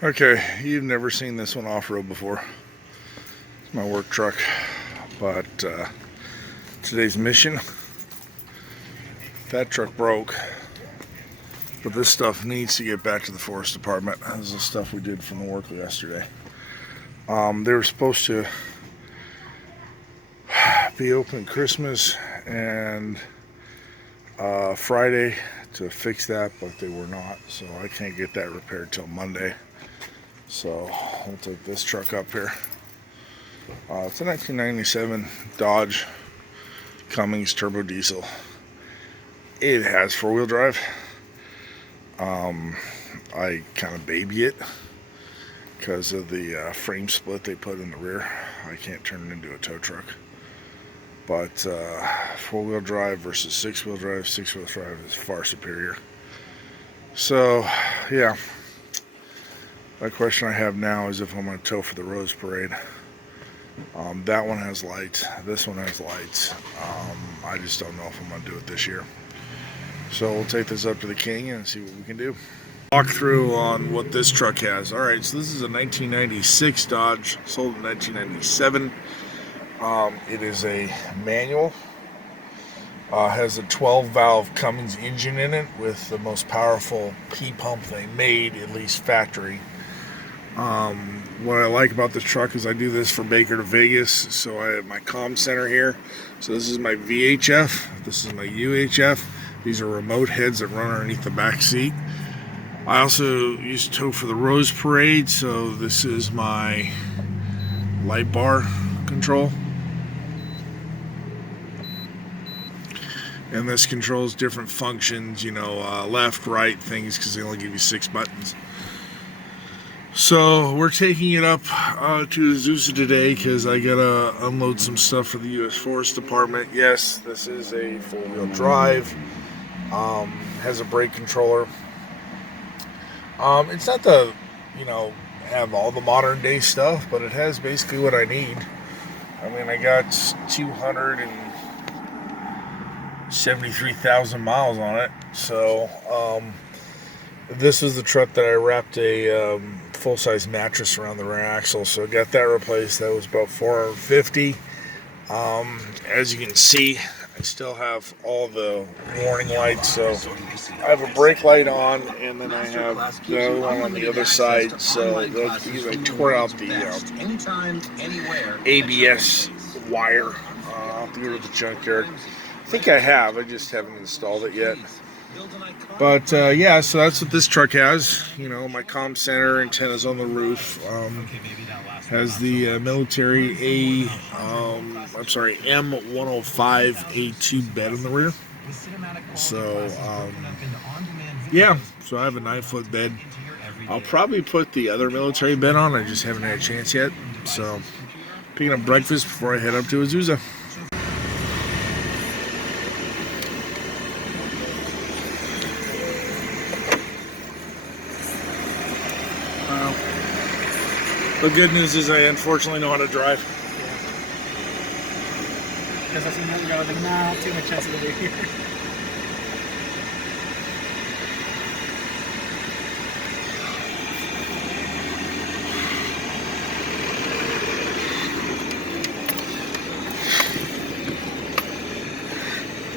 Okay, you've never seen this one off-road before. It's my work truck, but today's mission, that truck broke, but this stuff needs to get back to the forest department. This is the stuff we did from the work yesterday. They were supposed to be open Christmas and Friday to fix that, but they were not, so I can't get that repaired till Monday. So I'll take this truck up here. It's a 1997 Dodge Cummins turbo diesel. It has four-wheel drive. I kind of baby it because of the frame split they put in the rear. I can't turn it into a tow truck. But four-wheel drive versus six-wheel drive is far superior. So, yeah. The question I have now is if I'm going to tow for the Rose Parade. That one has lights. This one has lights. I just don't know if I'm going to do it this year. So we'll take this up to the King and see what we can do. Walk through on what this truck has. Alright, so this is a 1996 Dodge, sold in 1997. It is a manual. Has a 12-valve Cummins engine in it with the most powerful P-pump they made, at least factory. What I like about this truck is I do this for Baker to Vegas, so I have my comm center here. So this is my VHF, this is my UHF. These are remote heads that run underneath the back seat. I also use to tow for the Rose Parade, so this is my light bar control. And this controls different functions, you know, left, right, things, because they only give you 6 buttons. So we're taking it up to Azusa today because I gotta unload some stuff for the U.S. Forest Department. Yes, this is a four-wheel drive. Has a brake controller. It's not the, you know, have all the modern day stuff, but it has basically what I need. I mean, I got 273,000 miles on it. So this is the truck that I wrapped a full-size mattress around the rear axle, so I got that replaced. That was about $450. As you can see, I still have all the warning lights, so I have a brake light on, and then I have the other one on the other side. So that's because I tore out the ABS wire. I'll have to go to the junkyard. I think I have, I just haven't installed it yet. But yeah, so that's what this truck has. You know, my comm center antennas on the roof. Has the military M105A2 bed in the rear. So yeah, so I have a 9-foot bed. I'll probably put the other military bed on. I just haven't had a chance yet. So picking up breakfast before I head up to Azusa. The good news is I unfortunately know how to drive. Because I seen that guy with nah, too much chance of the here.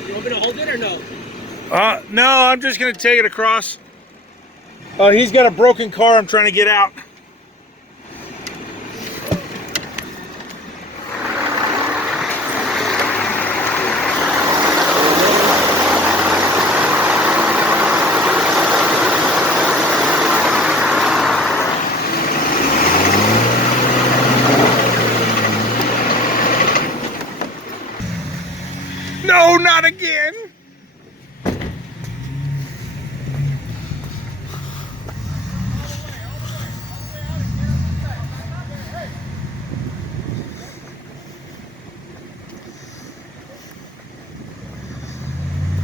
You want me to hold it or no? No, I'm just gonna take it across. He's got a broken car I'm trying to get out. No, not again!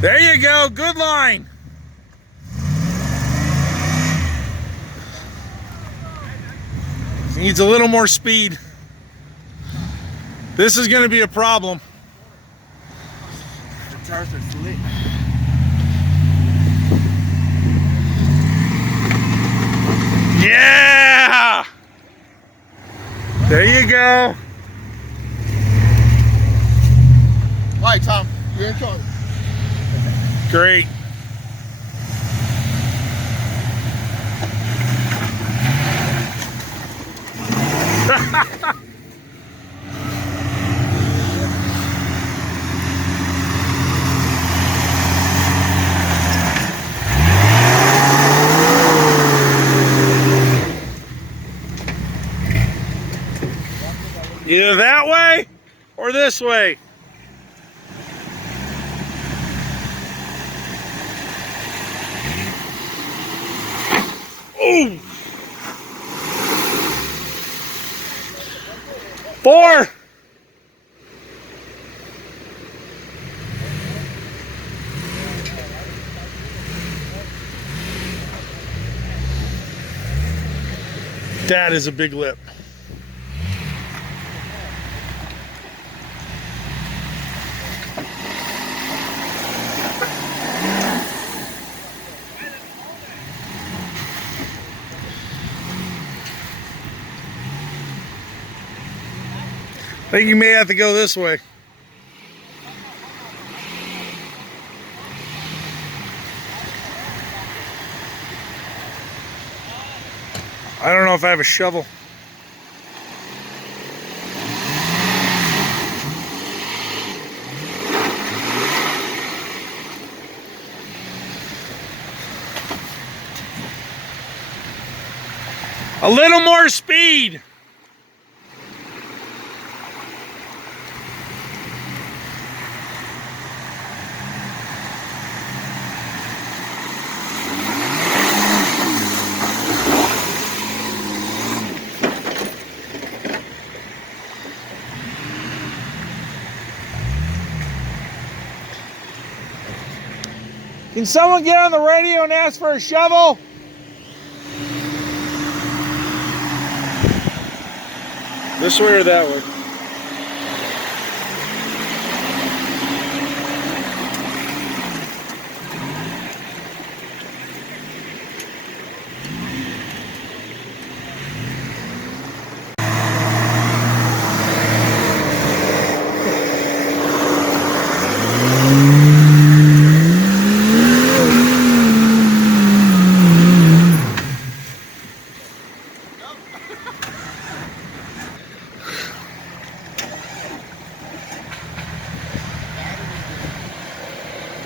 There you go, good line. Needs a little more speed. This is going to be a problem. The tires are slick. Yeah! There you go. All right, Tom, you're in charge. Great. Either that way or this way. Ooh. 4. That is a big lip. I think you may have to go this way. I don't know if I have a shovel. A little more speed. Can someone get on the radio and ask for a shovel? This way or that way?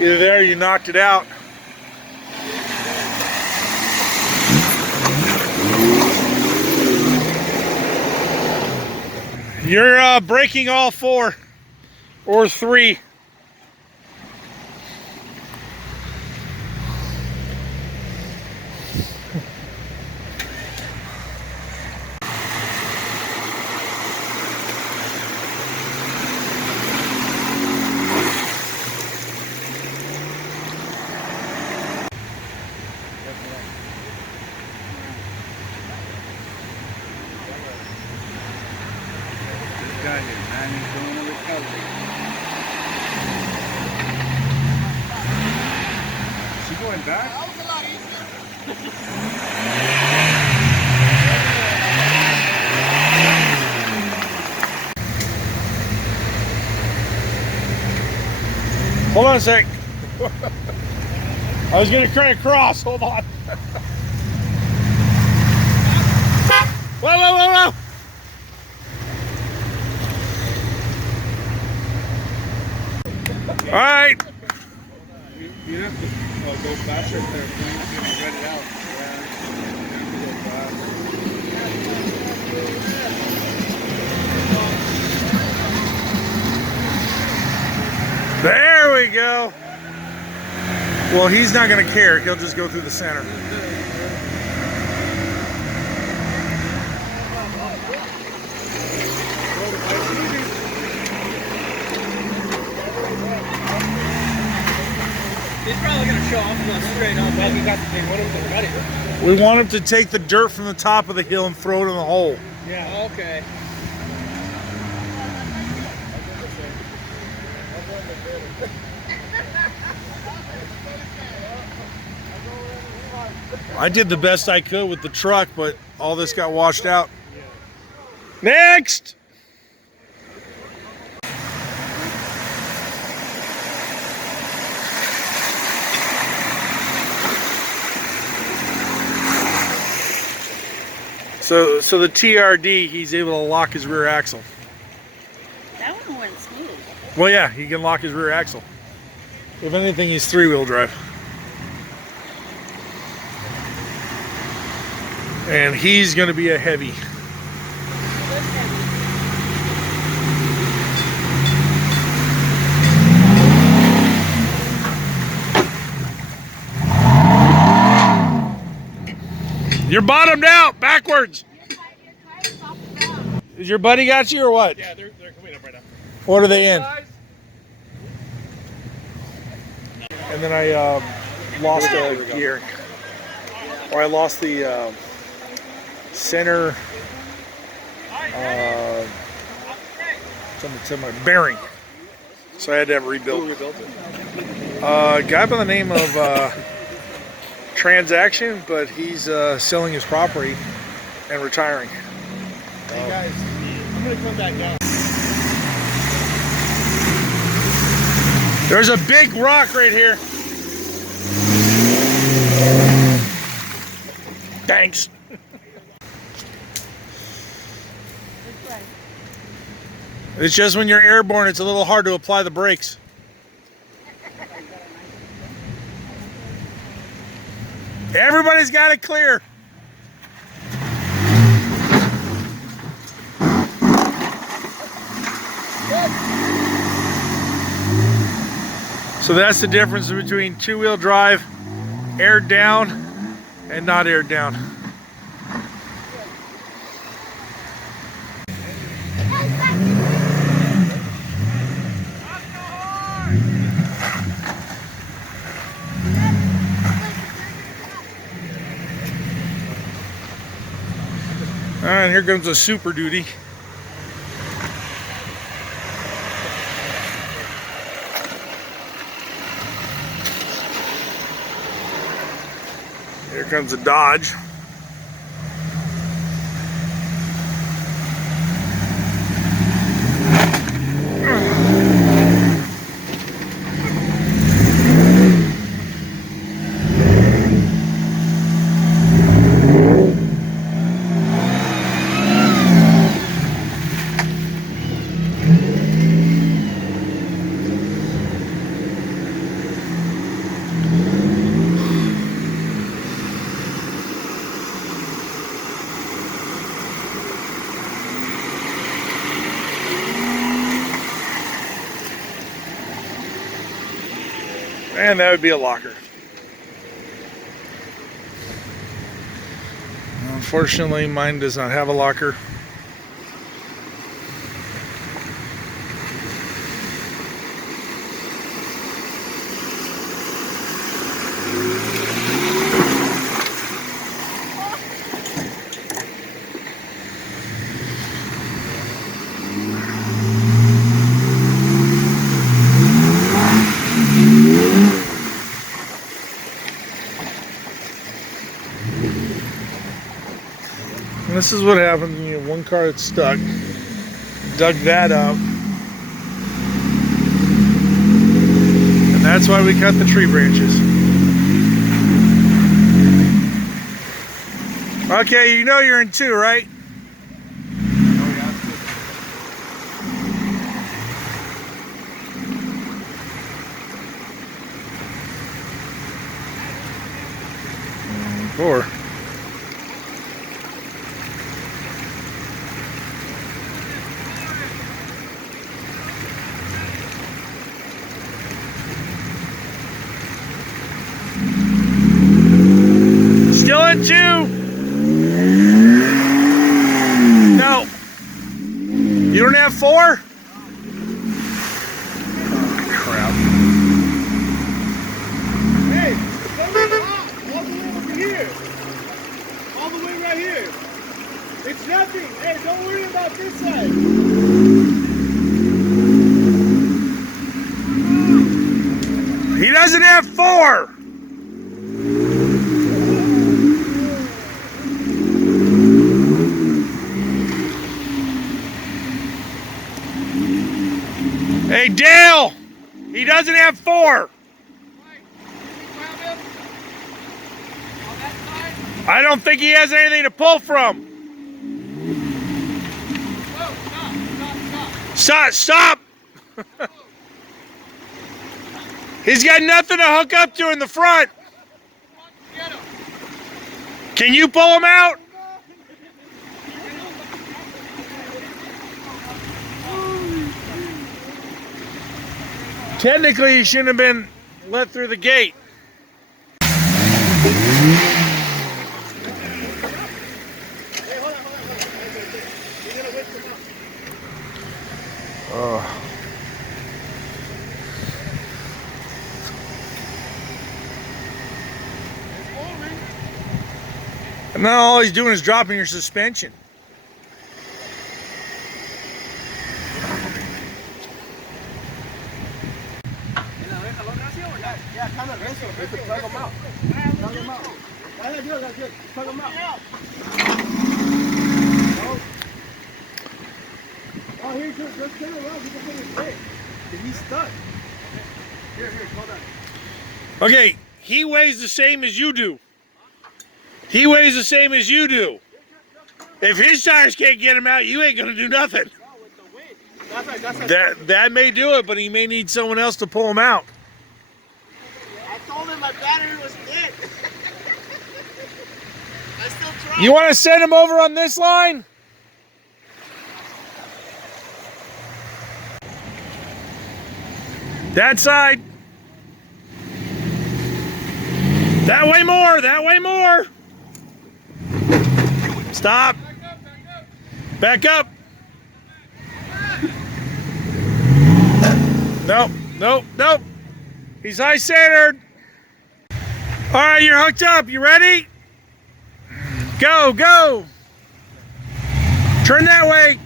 Either there or you knocked it out. You're breaking all 4 or 3. She going back? Hold on a sec. I was gonna try to cross. Hold on. Whoa, whoa, whoa, whoa! All right. You have to go faster if they're going to spread it out. There we go. Well, he's not going to care. He'll just go through the center. He's probably going to show off going straight up. Well, we got the thing. What are we going to cut it? We want him to take the dirt from the top of the hill and throw it in the hole. Yeah, okay. I did the best I could with the truck, but all this got washed out. Next! So the TRD, he's able to lock his rear axle. That one went smooth. Well, yeah, he can lock his rear axle. If anything, he's three-wheel drive. And he's going to be a heavy. You're bottomed out, backwards. Is your buddy got you or what? Yeah, they're coming up right now. What are they in? And then I lost a gear. Or I lost the center to my bearing. So I had to have it rebuilt. Who rebuilt it? A guy by the name of Transaction, but he's selling his property and retiring. Hey guys, I'm gonna come back down. There's a big rock right here. Thanks. It's just when you're airborne, it's a little hard to apply the brakes. Everybody's got it clear. So that's the difference between two-wheel drive, aired down, and not aired down. All right, here comes a Super Duty. Here comes a Dodge. And that would be a locker. Unfortunately, mine does not have a locker. And this is what happens when you have one car that's stuck. Dug that up. And that's why we cut the tree branches. Okay, you know you're in two, right? Four. Still in two. No. You don't have four? Crap. Hey, all the way over here. All the way right here. It's nothing. Hey, don't worry about this side. He doesn't have four. Dale, he doesn't have 4. I don't think he has anything to pull from. Stop! He's got nothing to hook up to in the front. Can you pull him out? Technically, he shouldn't have been let through the gate. No, all he's doing is dropping your suspension. Yeah, kind of recio. Tug him out. Tug him out. That's good, that's good. Tug him out. Oh, here, just turn around. You can put his leg. He's stuck. Here, hold on. Okay, he weighs the same as you do. He weighs the same as you do. If his tires can't get him out, you ain't gonna do nothing. That's right. That may do it, but he may need someone else to pull him out. I told him my battery was dead. I still tried. You want to send him over on this line? That side. That way more. That way more. Stop. Back up. Nope. He's high centered. All right, you're hooked up. You ready? Go. Turn that way.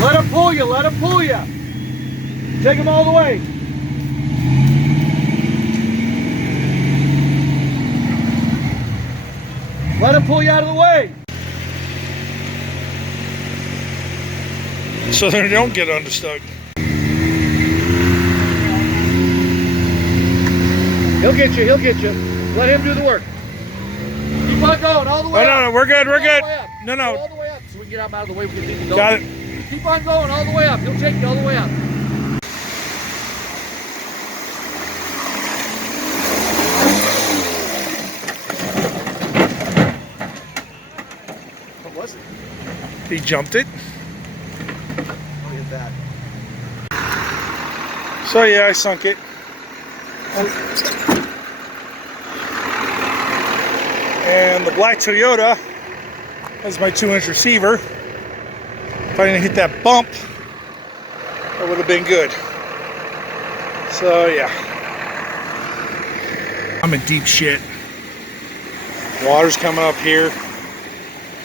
Let him pull you. Take him all the way. Let him pull you out of the way. So they don't get unstuck. He'll get you. Let him do the work. Keep on going all the way up. No, we're good. Go all No. the way up so we can get him out of the way. We can keep going. Got it. Keep on going all the way up. He'll take you all the way up. What was it? He jumped it. Look at that. So yeah, I sunk it. And the black Toyota has my 2-inch receiver. If I didn't hit that bump, that would have been good. So yeah. I'm in deep shit. Water's coming up here.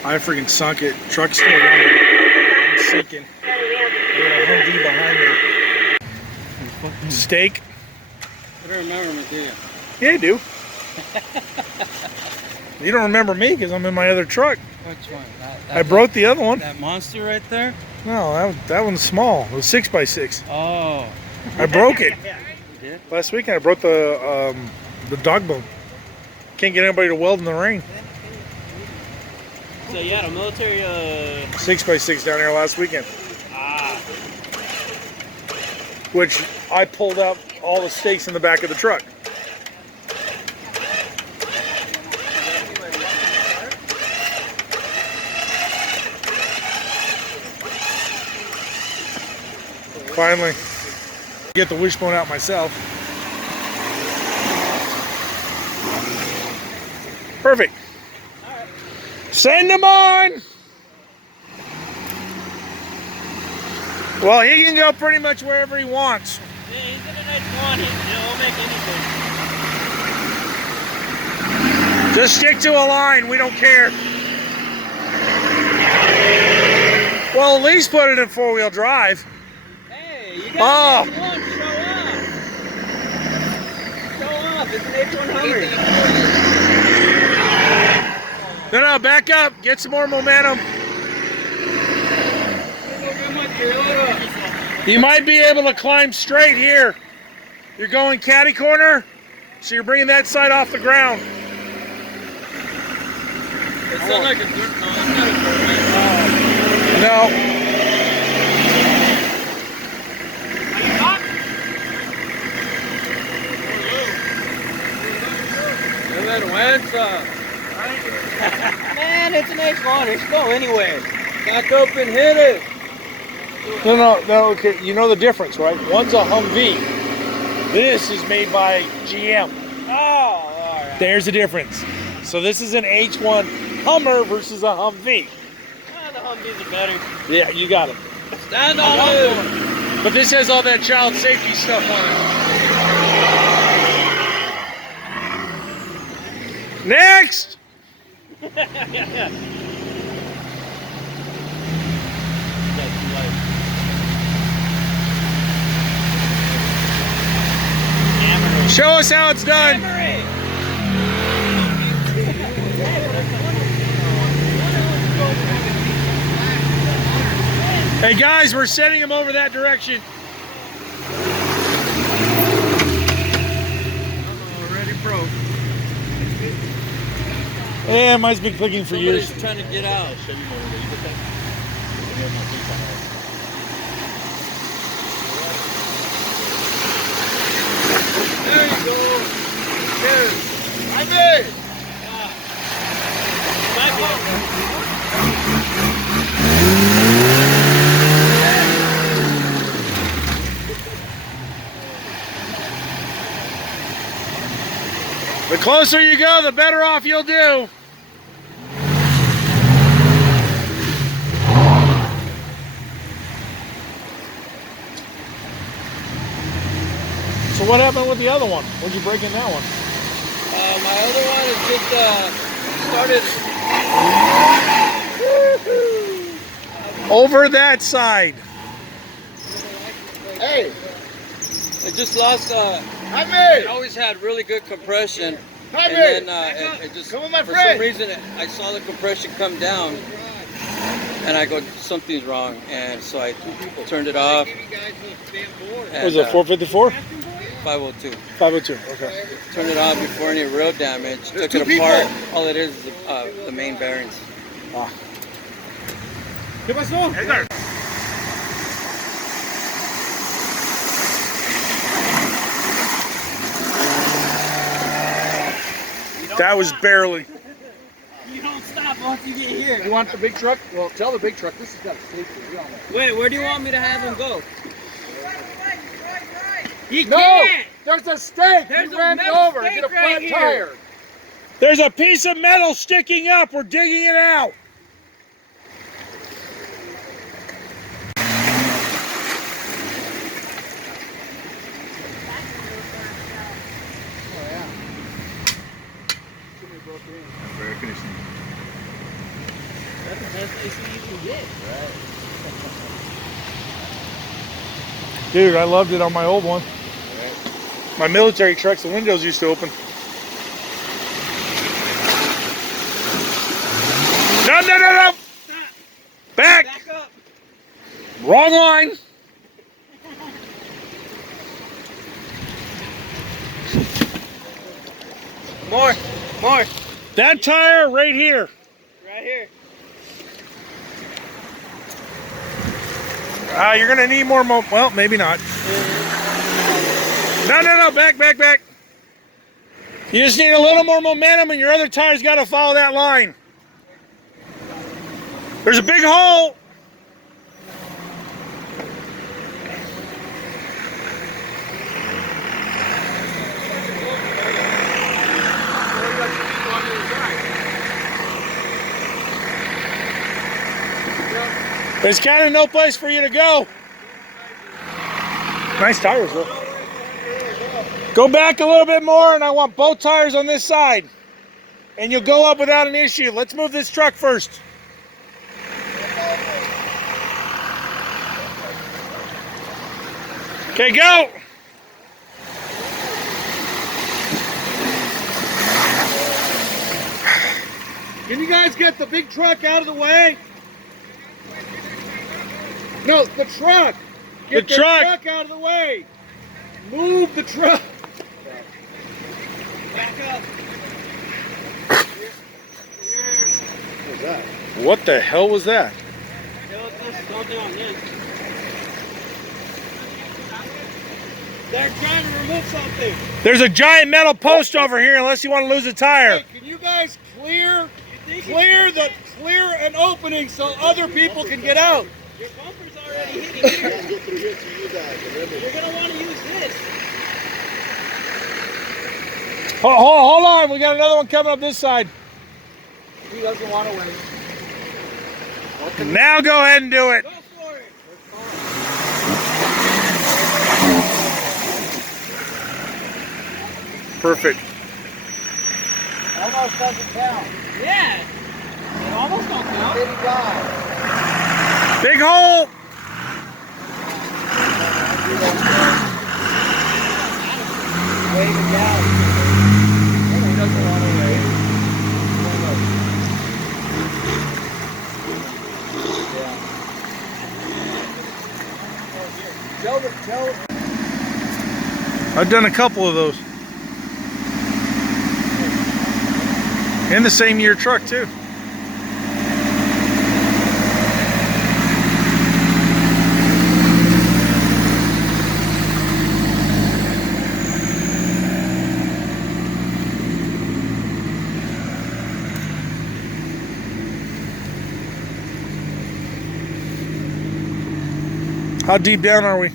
I freaking sunk it. Truck's still running. I'm sinking. I got a Home D behind me. Steak? I don't remember me, do you? Yeah, I do. You don't remember me because I'm in my other truck. Which one? I broke the other one. That monster right there? No, that one's small. It was 6x6. Oh. I broke it. You did? Last weekend I broke the dog bone. Can't get anybody to weld in the rain. So you had a military 6x6 down here last weekend. Which I pulled out all the stakes in the back of the truck. Finally, get the wishbone out myself. Perfect. Send him on. Well, he can go pretty much wherever he wants. Yeah, he's in a nice one. He'll make anything. Just stick to a line. We don't care. Well, at least put it in 4-wheel drive. Hey, you got one. Show up. It's an H1 Hummer. No, back up. Get some more momentum. You might be able to climb straight here. You're going catty corner, so you're bringing that side off the ground. It sounds like a dirt. No, it's not a dirt. No. Man, it's a nice lawn. Let's go anyway. Back up and hit it. No, okay. You know the difference, right? One's a Humvee. This is made by GM. Oh, all right. There's the difference. So this is an H1 Hummer versus a Humvee. The Humvees are better. Yeah, you got it. Stand on it. But this has all that child safety stuff on it. Next! Show us how it's done. Hey guys, we're sending him over that direction. Already broke. Yeah, mine's been clicking for years. Somebody's trying to get out. There you go. There. I did. Back up. The closer you go, the better off you'll do. So what happened with the other one? What'd you break in that one? My other one is just started. Over that side. Hey, it just lost. It always had really good compression, and then it just for some reason I saw the compression come down, and I go, something's wrong, and so I turned it off. Was it 454? 502. 502. Okay. Turned it off before any real damage. Took it apart. All it is the main bearings. Ah. ¿Qué pasó? That was barely. You don't stop once you get here. You want the big truck? Well, tell the big truck this has got a safety. Wait, where do you want me to have him go? You No! can't! There's a stake! There's You a ran metal over. stake Get a flat right here. tire. There's a piece of metal sticking up. We're digging it out. That's the best AC you can get, right? Dude, I loved it on my old one. My military trucks, the windows used to open. No, no, no, no! Back! Back up! Wrong line! More! That tire right here. Right here. You're gonna need more well, maybe not. No, no, no, back. You just need a little more momentum and your other tire's gotta follow that line. There's a big hole. There's kind of no place for you to go. Nice tires, though. Go back a little bit more, and I want both tires on this side. And you'll go up without an issue. Let's move this truck first. Okay, go. Can you guys get the big truck out of the way? No, the truck. Get the truck out of the way. Move the truck. Back up. What was that? What the hell was that? They're trying to remove something. There's a giant metal post over here unless you want to lose a tire. Hey, can you guys clear an opening so other people can get out? Your bumper's already hitting here. You're going to want to use this. Hold on, we got another one coming up this side. He doesn't want to wait. Now go ahead and do it. Go for it. Perfect. Almost doesn't count. Yeah. It almost don't count. Did he die? Big hole. Wave it down. He doesn't want to wait. Tell I've done a couple of those. In the same year truck too. How deep down are we?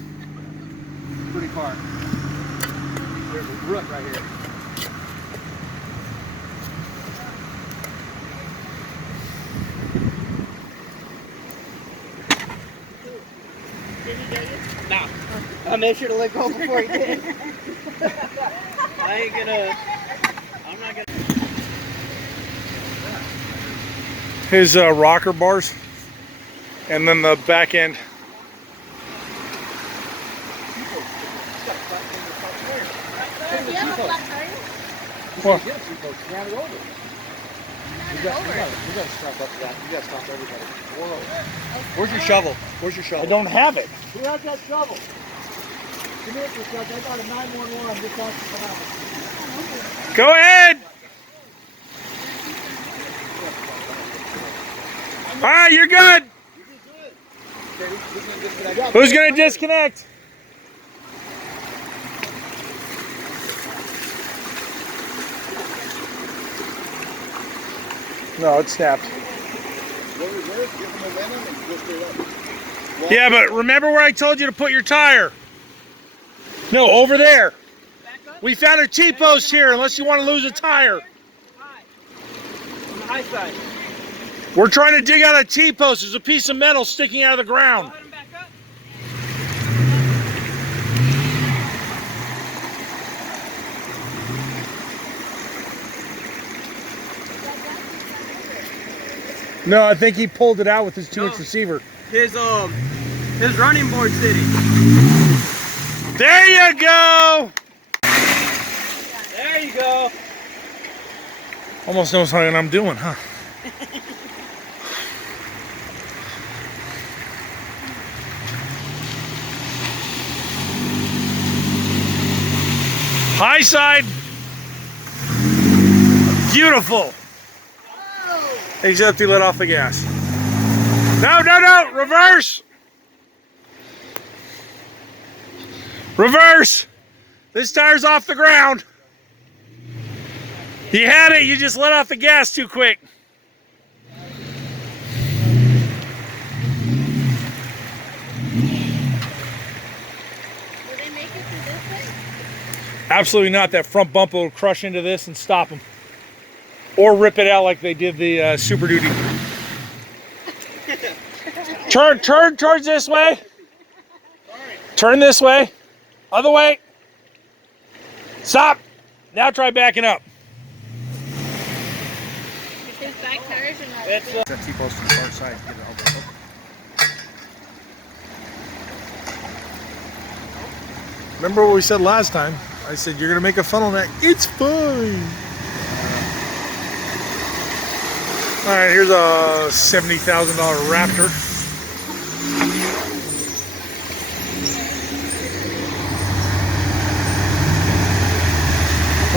pretty far. There's a root right here. Did he get you? Nah. I made sure to let go before he did. I'm not gonna. His rocker bars, and then the back end. Do you have a flat tire? What? Get a seatbelt, grab it over. You gotta strap up to that. You gotta stop everybody. Where's your shovel? Where's your shovel? I don't have it. Who has that shovel? Come here for a second. I got a 911. Just wants to come out. Go ahead. All right, you're good. Who's gonna disconnect? No, it snapped. Yeah, but remember where I told you to put your tire? No, over there. We found a T-post here unless you want to lose a tire. On the high side. We're trying to dig out a T-post. There's a piece of metal sticking out of the ground. No, I think he pulled it out with his 2-inch receiver. His running board city. There you go. There you go. Almost knows what I'm doing, huh? High side. Beautiful. Except he let off the gas. No, no, no, reverse. Reverse. This tire's off the ground. You had it, you just let off the gas too quick. Will they make it through this way? Absolutely not. That front bumper will crush into this and stop them. Or rip it out like they did the Super Duty. Turn towards this way. Turn this way. Other way. Stop. Now try backing up. His back tires are not. That T-post on the far side. Get it over. Remember what we said last time? I said you're gonna make a funnel neck. It's fine. All right, here's a $70,000 Raptor.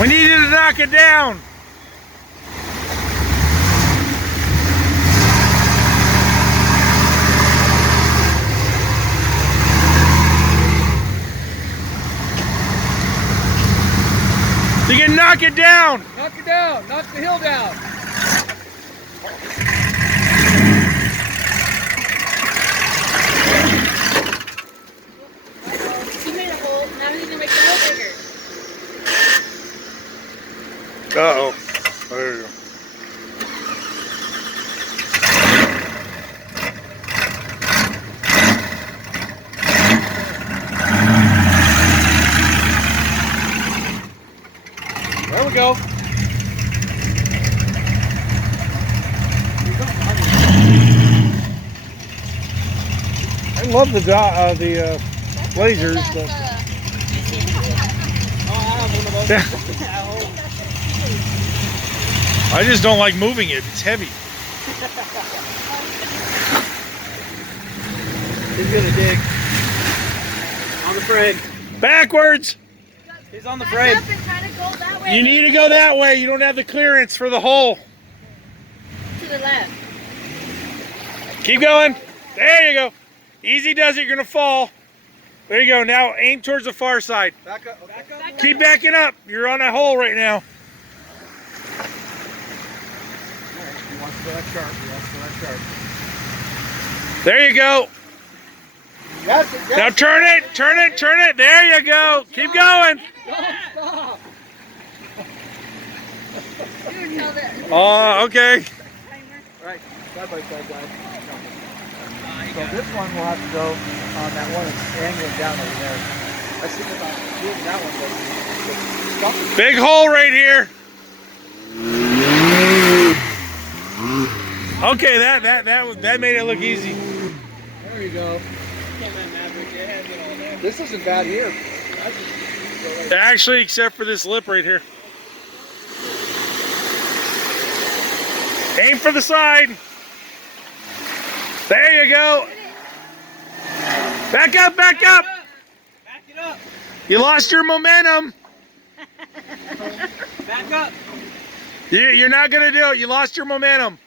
We need you to knock it down. You can knock it down. Knock it down. Knock the hill down. He made a hole. Now he's gonna make the hole bigger. Uh-oh. There you go. There we go. I love the lasers, but I just don't like moving it. It's heavy. He's gonna dig. On the frame. Backwards. He's on the Back frame. up and try to go that way. You need to go that way. You don't have the clearance for the hole. To the left. Keep going. There you go. Easy does it. You're going to fall. There you go. Now aim towards the far side. Back up. Back up. Keep backing up. You're on a hole right now. He wants to go that sharp. He wants to go that sharp. There you go. Yes, yes. Now turn it. Turn it. Turn it. There you go. Keep going. Stop. Dude, no, that. Oh, okay. Right. Side by side, guys. So this one will have to go on that one that's angling down over there. I see about doing that one, but Big hole right here. Okay, that made it look easy. there you go. This isn't bad here. Actually, except for this lip right here. Aim for the side. There you go. Back up, back up. Back it up. You lost your momentum. Back up. You're not going to do it. You lost your momentum.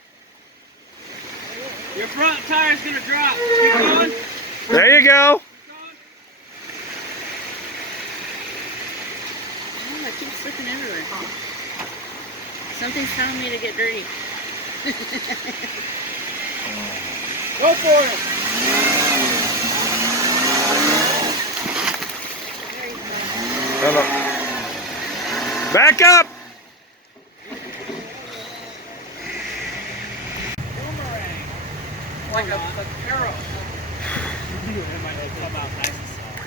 Your front tire's gonna drop. Keep going. There you go. Oh, I keep slipping everywhere. Something's telling me to get dirty. Go for it. Back up. Like a arrow. It might come out nice and soft.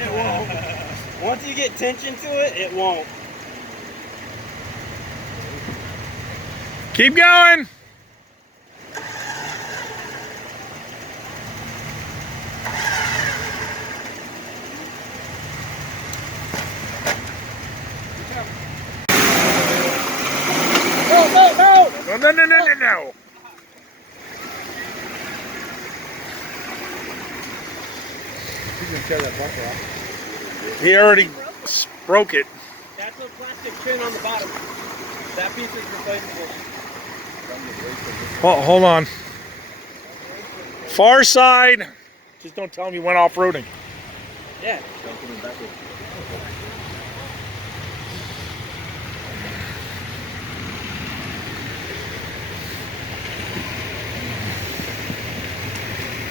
It won't. Once you get tension to it, it won't. Keep going. No. He's gonna tear that bumper off. He already broke it. That's a plastic pin on the bottom. That piece is replaceable. Well, hold on. Far side. Just don't tell him you went off-roading. Yeah.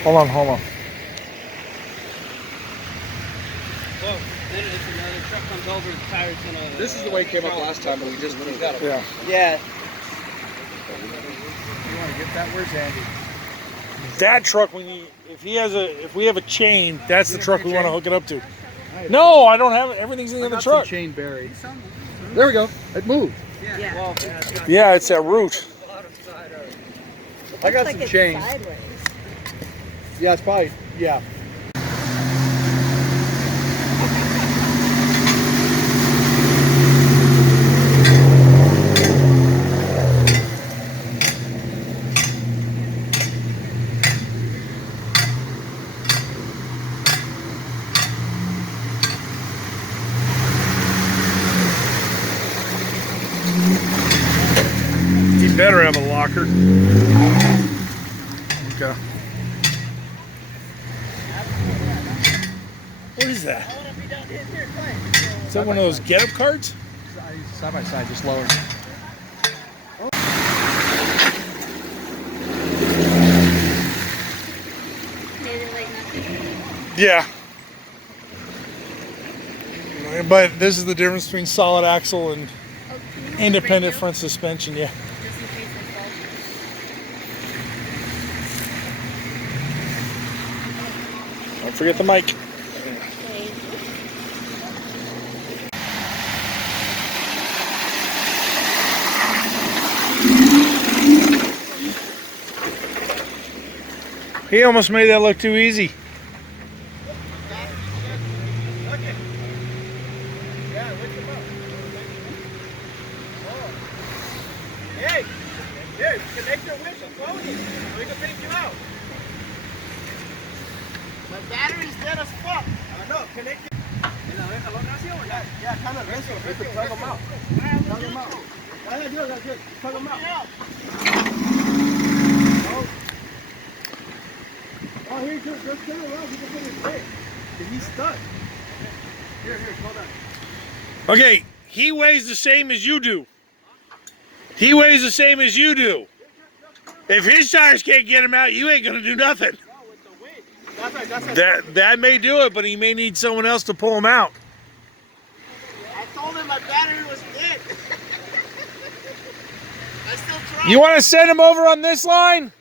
Hold on. Well, then if another truck comes over, the tire's gonna. This is the way it came up last time, but we just moved out of it. Yeah. Yeah. You want to get that? Where's Andy? That truck we need. If we have a chain, that's the truck we want to hook it up to. No, I don't have it. Everything's in the other truck. Chain buried. There we go. It moved. Yeah. Well, Yeah, it's that root. I got some chain. Sideways. Yeah, it's probably, yeah. better have a locker. Okay. What is that? Is that one of those get-up cards? Side by side, just lower. Made it like nothing. Yeah. But this is the difference between solid axle and Oh, can you hold independent the radio? front suspension, yeah. Just in case I fall. Don't forget the mic. Okay. He almost made that look too easy. Hey, here, connect your winch and close it so we can take you out. The battery's dead as fuck. I know, connect it. Yeah, kind of recio. You can plug them out. Plug them out. That's good, that's good. Plug them out. Oh, here, just turn around. You can put his brake. He's stuck. Here, hold on. Okay, he weighs the same as you do. He weighs the same as you do. If his tires can't get him out, you ain't gonna do nothing. No, with the weight. That's right. That may do it, but he may need someone else to pull him out. I told him my battery was dead. I still tried. You want to send him over on this line?